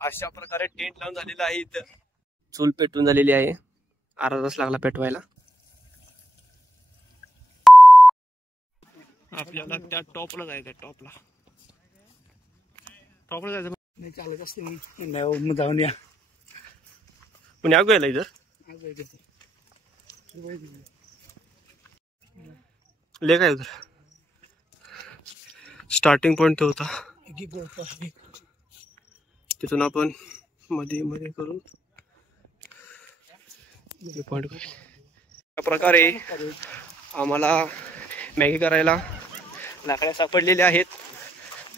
अशा प्रकारे टेंट लावून झालेला आहे. इथं चूल पेटून झालेली आहे. अर्धा तास लागला पेटवायला. आपल्याला त्या टॉपला जायचं. टॉपला जायचं नाही चालत असते मी जाऊन या. पण या गेला इधर ले काय उधर स्टार्टिंग पॉइंट होता. तिथून आपण मध्ये मध्ये करून पॉइंट अशा प्रकारे आम्हाला मॅगी करायला लाकड्या सापडलेल्या आहेत.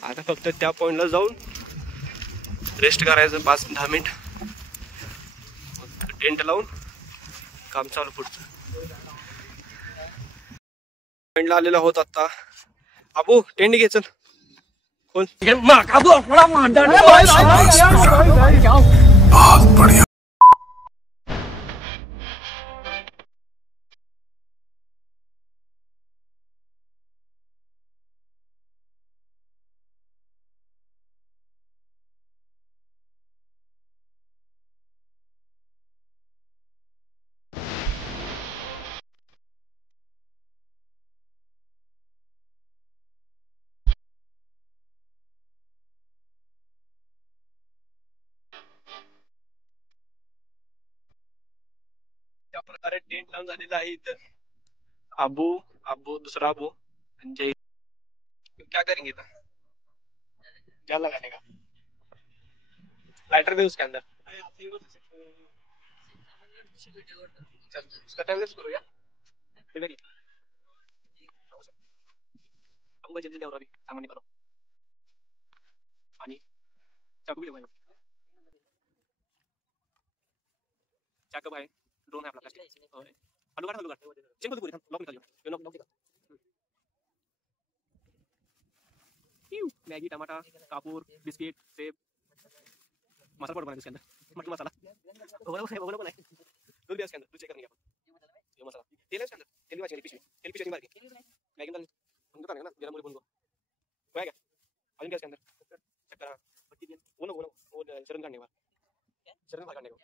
आता फक्त त्या पॉइंटला जाऊन रेस्ट करायचं 5-10 मिनिट. टेंट लावून काम चालू पुढचं. पॉइंटला आलेला होत आता. अबू टेंट घे चल खोल. त्या प्रकारे टेंट लावून झालेला आहे. इथं अबू दूसरा अबू जय क्या करेंगे था क्या लगाने का लाइटर दे उसके अंदर. चल उसका टाइम वेस्ट करूया. जल्दी द्या अभी सामान करो. आणि चाकू भी चाकू आहे. ड्रोन है आपला प्लास्टिक. आलू काट चेक पूरी लॉक निकाल ये लॉक मैगी टमाटा कापूर बिस्किट सेब मसाला पाउडर बनाए इसके अंदर. मटन मसाला वो बनाए दूध भी इसके अंदर. दूध चेक करेंगे अपन. ये मसाला तेल है इसके अंदर. तेल भी तेल पिछली मार के मैगी डाल उनको डालेंगे ना गरम पूरी बुनको हो गया. अजून क्या इसके अंदर चेक करा. वो चरण काटने का चरण काटने को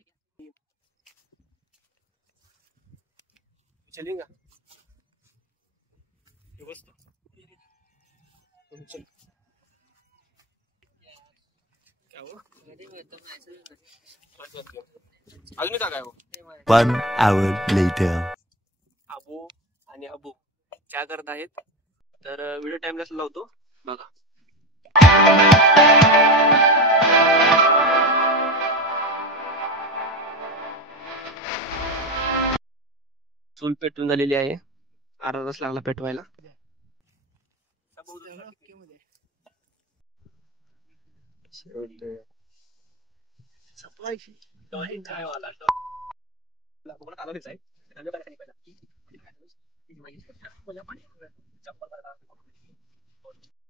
चलेगा व्यवस्था. चल क्या हो अजून काय हो. 1 hour later. अबू आणि अबू क्या करत आहेत. तर व्हिडिओ टाइमलेस लावतो बघा. चूल पेटून झालेली आहे. अर्धा तास लागला पेटवायला.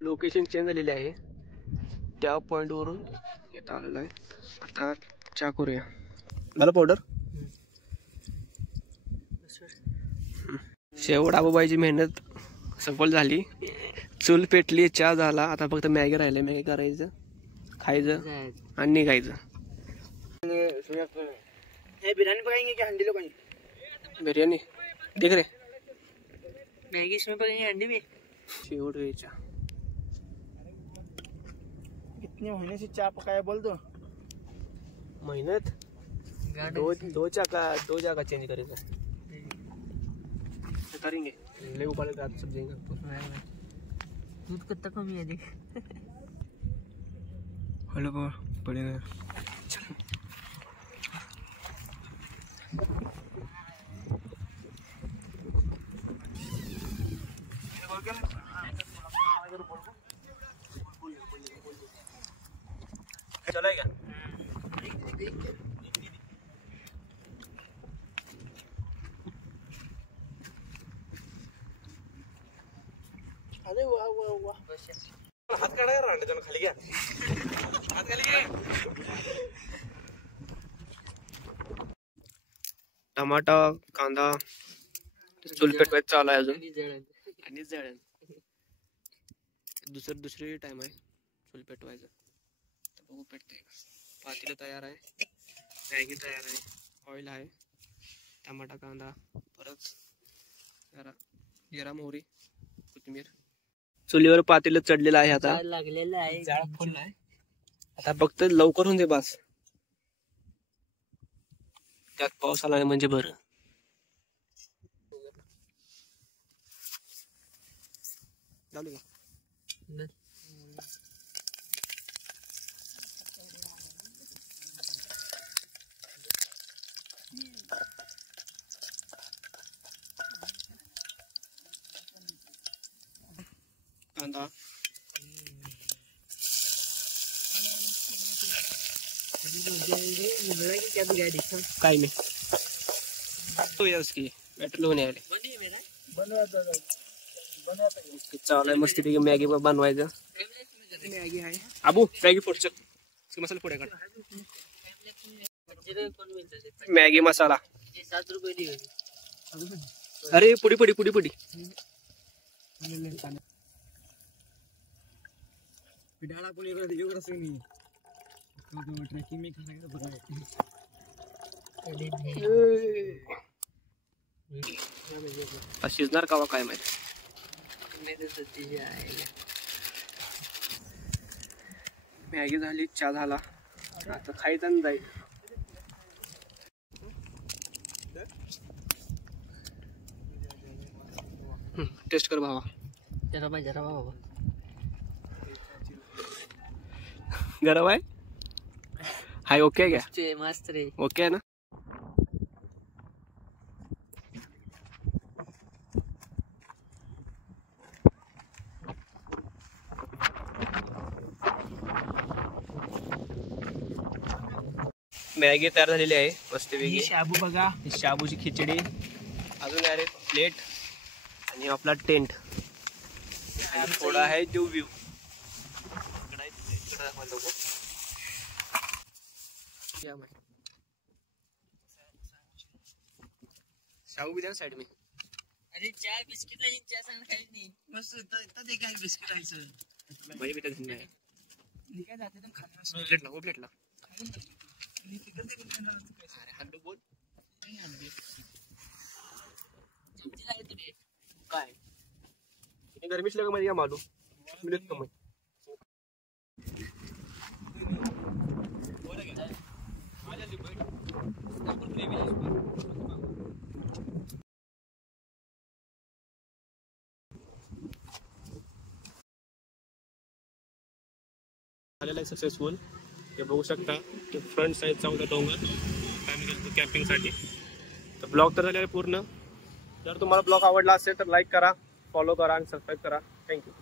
लोकेशन चेंज झालेली आहे. त्या पॉइंट वरून येता आलेलं आहे. आता चहा करूया. झालं पावडर. शेवट आबूबाईची मेहनत सफल झाली. चूल पेटली चहा झाला. आता फक्त मॅगी राहिले. मॅगी करायचं खायचं आणि निघायचं. बिरयानी पकाएंगे क्या हंडी लोग बिर्याणी देख रे. मैगी इसमें पकाएंगे हंडी में. शेवट व्हायचा. कितने महीने से चाय पकाया बोल दो. मेहनत दो जगह चेंज करेगा. करेंगे ले उबाले रात सब देंगे. दूध कितना कमी है देख. हेलो पड़ेगा. चलेगा. अरे वाह वाह वाह. हात काढा रांडे जण खाली घ्या. हात खाली घे. टमाटा कांदा चूल पेटवायचं चालू आहे अजून. आणि जळण दुसरी टाइम आहे चूल पेटवायचं. बघू पेटते. पातेलं तयार आहे, मॅगी तयार आहे, ऑइल आहे, टमाटा कांदा, परत जरा जिरा मोहरी, कोथिंबीर. चुलीवर पातेलं चढलेलं आहे, आता लागलेलं आहे. जाळ फुल आहे. आता फक्त लवकर होऊन दे बस. त्यात पाऊस आला म्हणजे बरं. चालू का? कांदा काय नाही तो याची बॅटर लोन यायला चालू आहे मस्तपैकी मॅगी बनवायचं. मॅगी आहे आबू, मॅगी फोडच मसाला फोड आहे. मॅगी मसाला 7 रुपये. अरे पुडी पुडी पुडी पुडी शिजणार का काय माहिती. मॅगी झाली, चहा झाला, आता खायचं आणि जाईल. टेस्ट कर भावा. जरा बाबा गरम आहे. हाय ओके क्या? मस्त रे. ओके आहे ना. मॅगी तयार झालेली आहे मस्तपैकी. शाबू बघा, शाबूची खिचडी, अजून आहे प्लेट आणि आपला टेंट आणि थोडा आहे जो व्ह्यू. शाबू भी द्या साइड में. अरे चाय बिस्किट नाही, चहा सांग काही नाही. मस्त होतं ते काय बिस्किट आहे. भाई बेटा धन्य आहे. निघाय जाते तर खाणार. प्लेटला हो प्लेटला. अरे हंडू बोल काय गर्मीच लगा मध्ये या मालू मिळत तो. झालेला आहे सक्सेसफुल. हे बघू शकता फ्रंट साईडचा होता डोंगर. आम्ही गेलो कॅम्पिंगसाठी. तर ब्लॉग तर झालेला पूर्ण. जर तुम्हाला ब्लॉग आवडला असेल तर लाईक करा, फॉलो करा आणि सबस्क्राईब करा. थँक्यू.